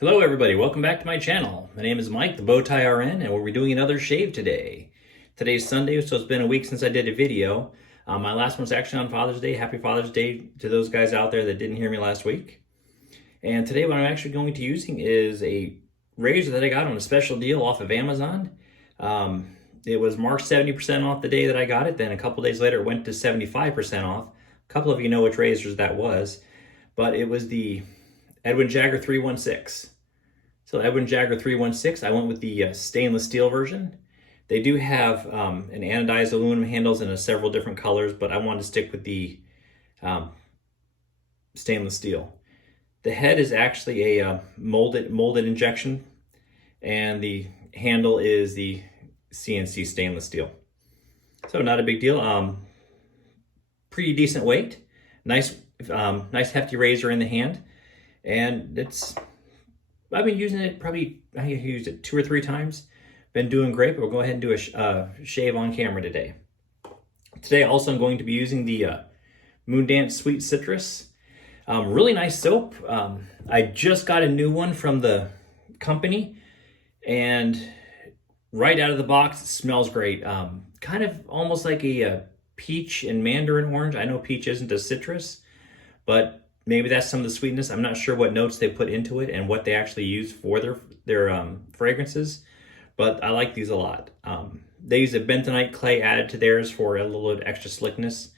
Hello everybody, welcome back to my channel. My name is Mike, the Bowtie RN, and we'll be doing another shave today. Today's Sunday, so it's been a week since I did a video. My last one's actually on Father's Day. Happy Father's Day to those guys out there that didn't hear me last week. And today what I'm actually going to be using is a razor that I got on a special deal off of Amazon. It was marked 70% off the day that I got it, then a couple days later it went to 75% off. A couple of you know which razors that was, but it was the Edwin Jagger 316. So Edwin Jagger 316, I went with the stainless steel version. They do have an anodized aluminum handles in several different colors, but I wanted to stick with the stainless steel. The head is actually a molded injection, and the handle is the CNC stainless steel. So not a big deal. Pretty decent weight. Nice hefty razor in the hand. And I've been using it I used it 2 or 3 times. Been doing great, but we'll go ahead and do a shave on camera today. Today also I'm going to be using the MoonDance Sweet Citrus. Really nice soap. I just got a new one from the company, and right out of the box it smells great. Kind of almost like a peach and mandarin orange. I know peach isn't a citrus, but maybe that's some of the sweetness. I'm not sure what notes they put into it and what they actually use for their fragrances, but I like these a lot. They use a bentonite clay added to theirs for a little bit extra slickness.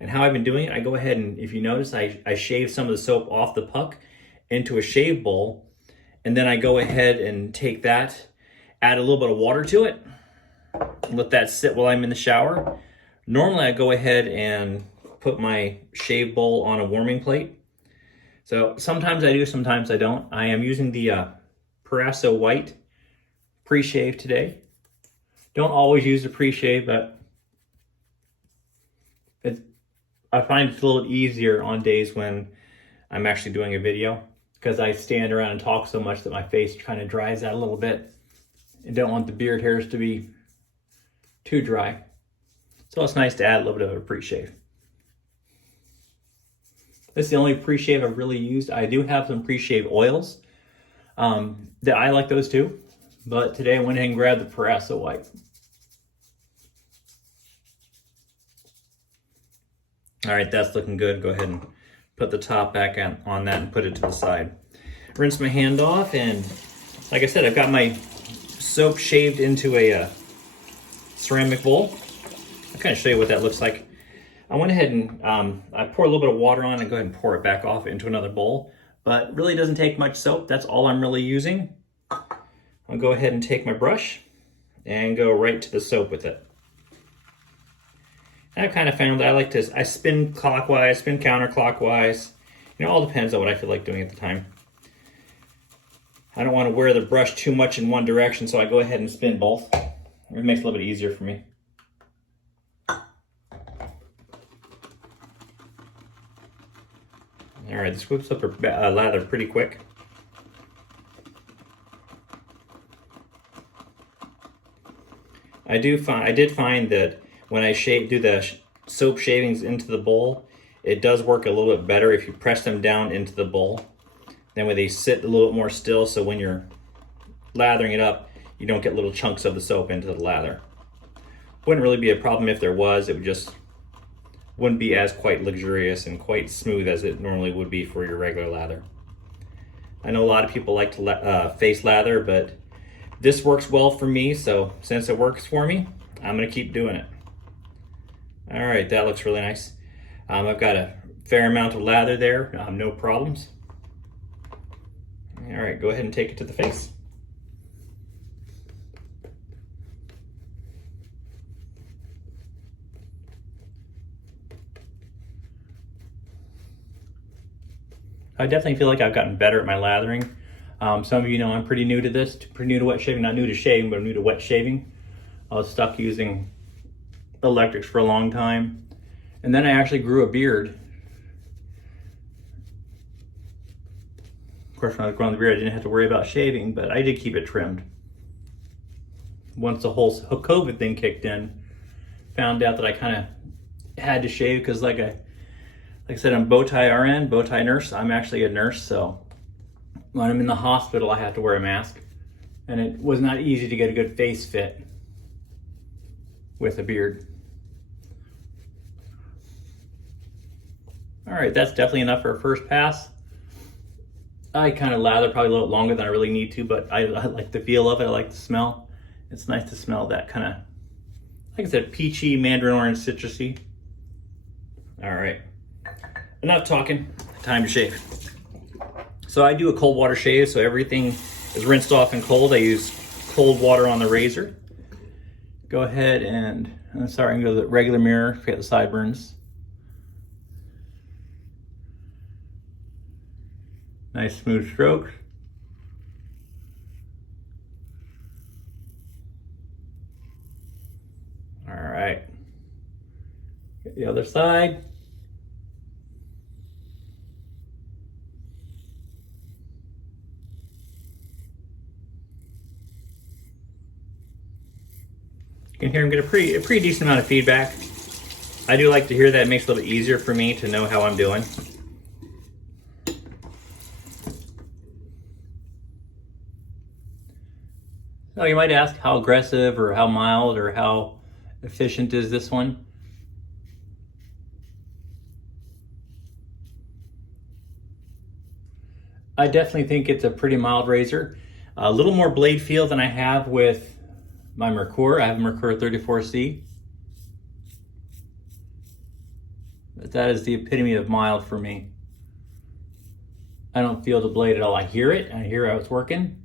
And how I've been doing it, I go ahead and, if you notice, I shave some of the soap off the puck into a shave bowl, and then I go ahead and take that, add a little bit of water to it, let that sit while I'm in the shower. Normally I go ahead and put my shave bowl on a warming plate. So sometimes I do, sometimes I don't. I am using the Parasso White pre-shave today. Don't always use the pre-shave, but I find it's a little easier on days when I'm actually doing a video, because I stand around and talk so much that my face kind of dries out a little bit. I don't want the beard hairs to be too dry. So it's nice to add a little bit of a pre-shave. This is the only pre-shave I've really used. I do have some pre-shave oils that I like those too, but today I went ahead and grabbed the Parasso White. All right, that's looking good. Go ahead and put the top back on that and put it to the side. Rinse my hand off, and like I said, I've got my soap shaved into a ceramic bowl. I'll kind of show you what that looks like. I went ahead and I poured a little bit of water on and go ahead and pour it back off into another bowl, but really doesn't take much soap. That's all I'm really using. I'll go ahead and take my brush and go right to the soap with it. And I've kind of found that I spin clockwise, spin counterclockwise. You know, it all depends on what I feel like doing at the time. I don't want to wear the brush too much in one direction, so I go ahead and spin both. It makes it a little bit easier for me. All right, this whips up a lather pretty quick. I did find that when I do the soap shavings into the bowl, it does work a little bit better if you press them down into the bowl. That way they sit a little bit more still, so when you're lathering it up, you don't get little chunks of the soap into the lather. Wouldn't really be a problem if there was. It would just wouldn't be as quite luxurious and quite smooth as it normally would be for your regular lather. I know a lot of people like to face lather, but this works well for me, so since it works for me, I'm gonna keep doing it. All right, that looks really nice. I've got a fair amount of lather there, no problems. All right, go ahead and take it to the face. I definitely feel like I've gotten better at my lathering. Some of you know I'm pretty new to this, pretty new to wet shaving. Not new to shaving, but I'm new to wet shaving. I was stuck using electrics for a long time. And then I actually grew a beard. Of course, when I was growing the beard, I didn't have to worry about shaving, but I did keep it trimmed. Once the whole COVID thing kicked in, found out that I kind of had to shave because like I said, I'm Bowtie RN, Bowtie nurse. I'm actually a nurse, so when I'm in the hospital, I have to wear a mask, and it was not easy to get a good face fit with a beard. All right, that's definitely enough for a first pass. I kind of lather probably a little longer than I really need to, but I like the feel of it. I like the smell. It's nice to smell that kind of, like I said, peachy, mandarin orange, citrusy. All right, enough talking, time to shave. So I do a cold water shave, so everything is rinsed off in cold. I use cold water on the razor. Go ahead and, sorry, I can go to the regular mirror, forget the sideburns. Nice smooth strokes. All right. Get the other side. You can hear him get a pretty decent amount of feedback. I do like to hear that. It makes it a little bit easier for me to know how I'm doing. Now you might ask how aggressive or how mild or how efficient is this one? I definitely think it's a pretty mild razor. A little more blade feel than I have with my Merkur. I have a Merkur 34C. But that is the epitome of mild for me. I don't feel the blade at all. I hear it. I hear how it's working.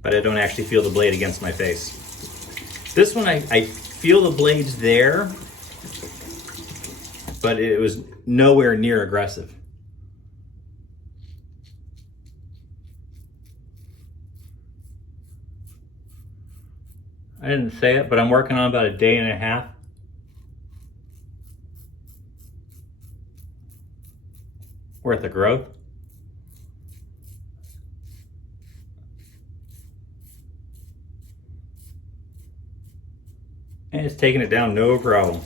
But I don't actually feel the blade against my face. This one, I feel the blades there, but it was nowhere near aggressive. I didn't say it, but I'm working on about a day and a half. Worth of growth. And it's taking it down no problem.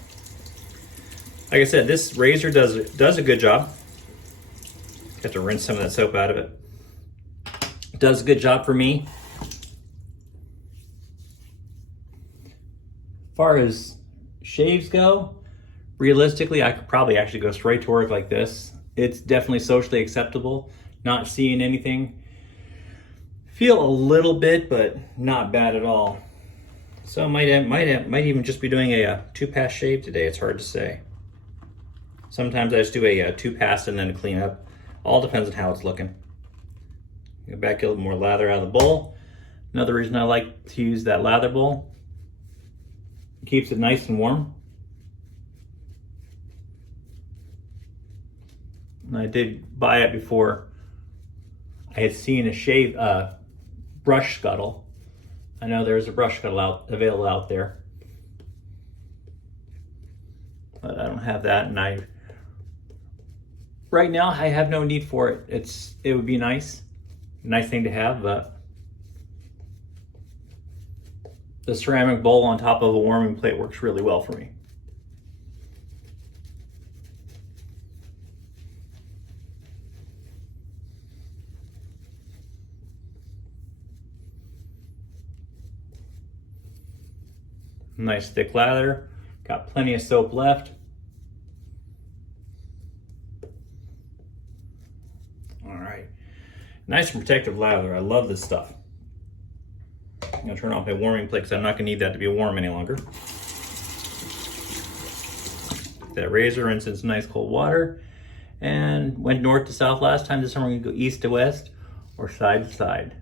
Like I said, this razor does a good job. Have to rinse some of that soap out of it. It does a good job for me. As far as shaves go, realistically, I could probably actually go straight to work like this. It's definitely socially acceptable. Not seeing anything. Feel a little bit, but not bad at all. So might even just be doing a 2-pass shave today. It's hard to say. Sometimes I just do a 2-pass and then a clean up. All depends on how it's looking. Go back, get a little more lather out of the bowl. Another reason I like to use that lather bowl, it keeps it nice and warm. And I did buy it before I had seen a shave brush scuttle. I know there's a brush scuttle available out there, but I don't have that, and right now I have no need for it. It would be a nice thing to have, but the ceramic bowl on top of a warming plate works really well for me. Nice thick lather, got plenty of soap left. All right, nice and protective lather. I love this stuff. I'm gonna turn off my warming plate because I'm not gonna need that to be warm any longer. That razor rinse in some nice cold water, and went north to south last time. This time we're gonna go east to west or side to side.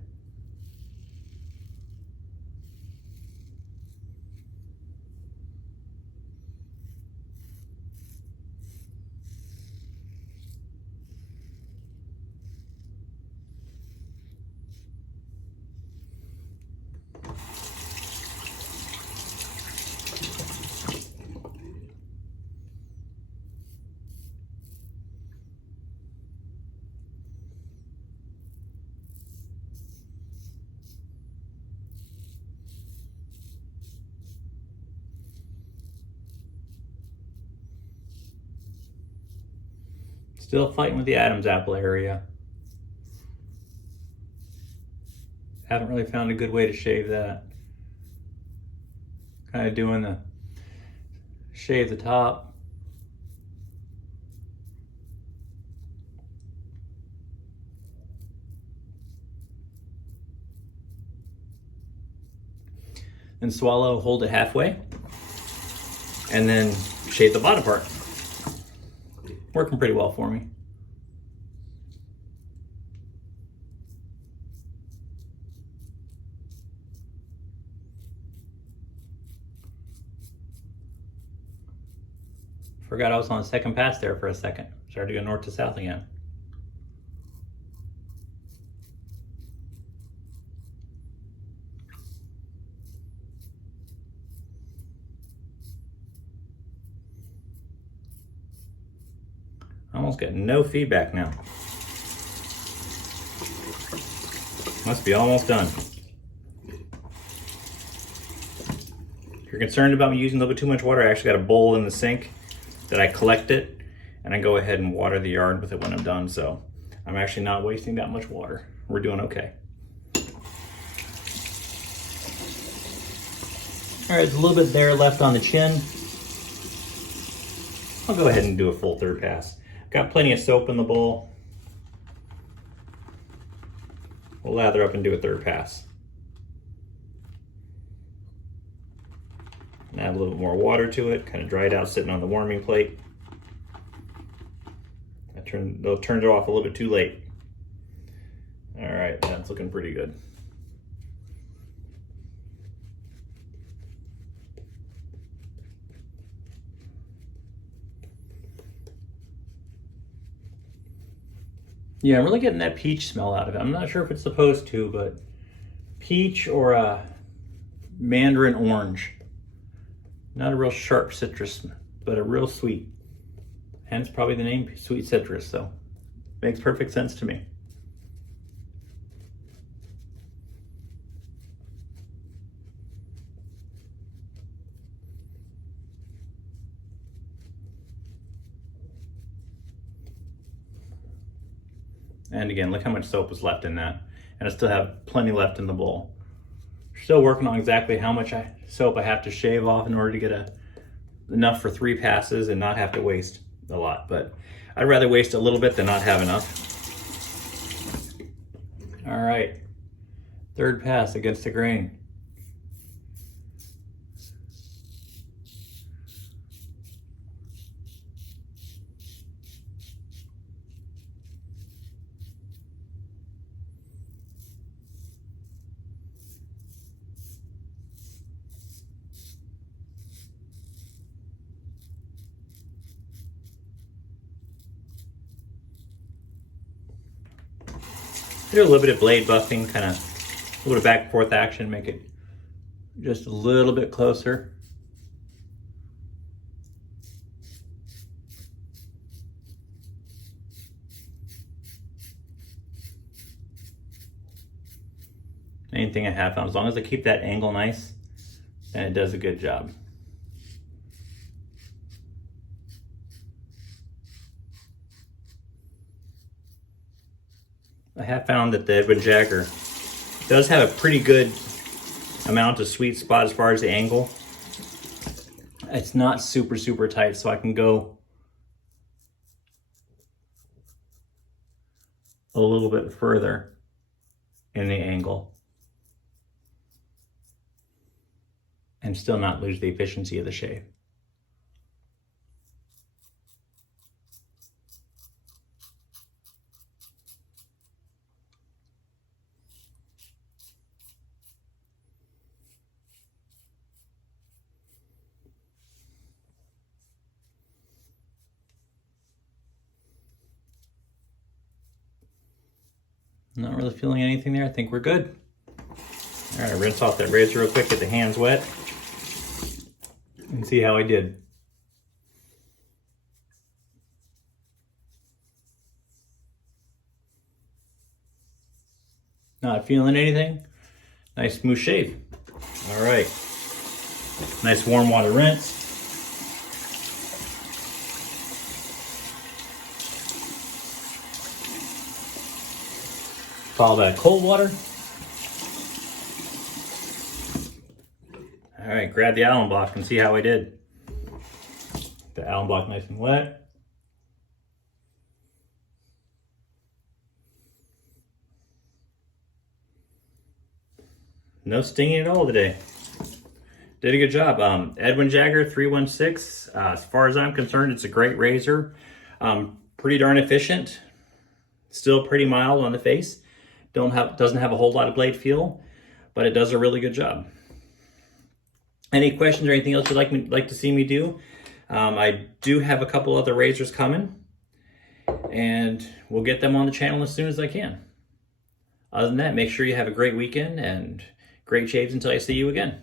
Still fighting with the Adam's apple area. Haven't really found a good way to shave that. Kind of doing the shave the top. Then swallow, hold it halfway, and then shave the bottom part. Working pretty well for me. Forgot I was on the second pass there for a second. Started to go north to south again. Almost getting no feedback now. Must be almost done. If you're concerned about me using a little bit too much water, I actually got a bowl in the sink that I collect it, and I go ahead and water the yard with it when I'm done, so I'm actually not wasting that much water. We're doing okay. All right, there's a little bit there left on the chin. I'll go ahead and do a full third pass. Got plenty of soap in the bowl. We'll lather up and do a third pass. And add a little bit more water to it, kind of dry it out sitting on the warming plate. Turned it off a little bit too late. All right, that's looking pretty good. Yeah, I'm really getting that peach smell out of it. I'm not sure if it's supposed to, but peach or a mandarin orange. Not a real sharp citrus, but a real sweet. Hence probably the name sweet citrus, so makes perfect sense to me. And again, look how much soap was left in that. And I still have plenty left in the bowl. Still working on exactly how much soap I have to shave off in order to get enough for 3 passes and not have to waste a lot. But I'd rather waste a little bit than not have enough. All right, third pass against the grain. Do a little bit of blade buffing, kind of a little bit of back and forth action, make it just a little bit closer. Main thing I have found, as long as I keep that angle nice, then it does a good job. I have found that the Edwin Jagger does have a pretty good amount of sweet spot as far as the angle. It's not super, super tight, so I can go a little bit further in the angle and still not lose the efficiency of the shave. Not really feeling anything there. I think we're good. All right, rinse off that razor real quick, get the hands wet, and see how I did. Not feeling anything? Nice smooth shave. All right. Nice warm water rinse. Follow that cold water. All right, grab the Allen block and see how I did. The Allen block nice and wet. No stinging at all today. Did a good job. Edwin Jagger 316. As far as I'm concerned, it's a great razor. Pretty darn efficient. Still pretty mild on the face. Doesn't have a whole lot of blade feel, but it does a really good job. Any questions or anything else you'd like to see me do? I do have a couple other razors coming, and we'll get them on the channel as soon as I can. Other than that, make sure you have a great weekend and great shaves until I see you again.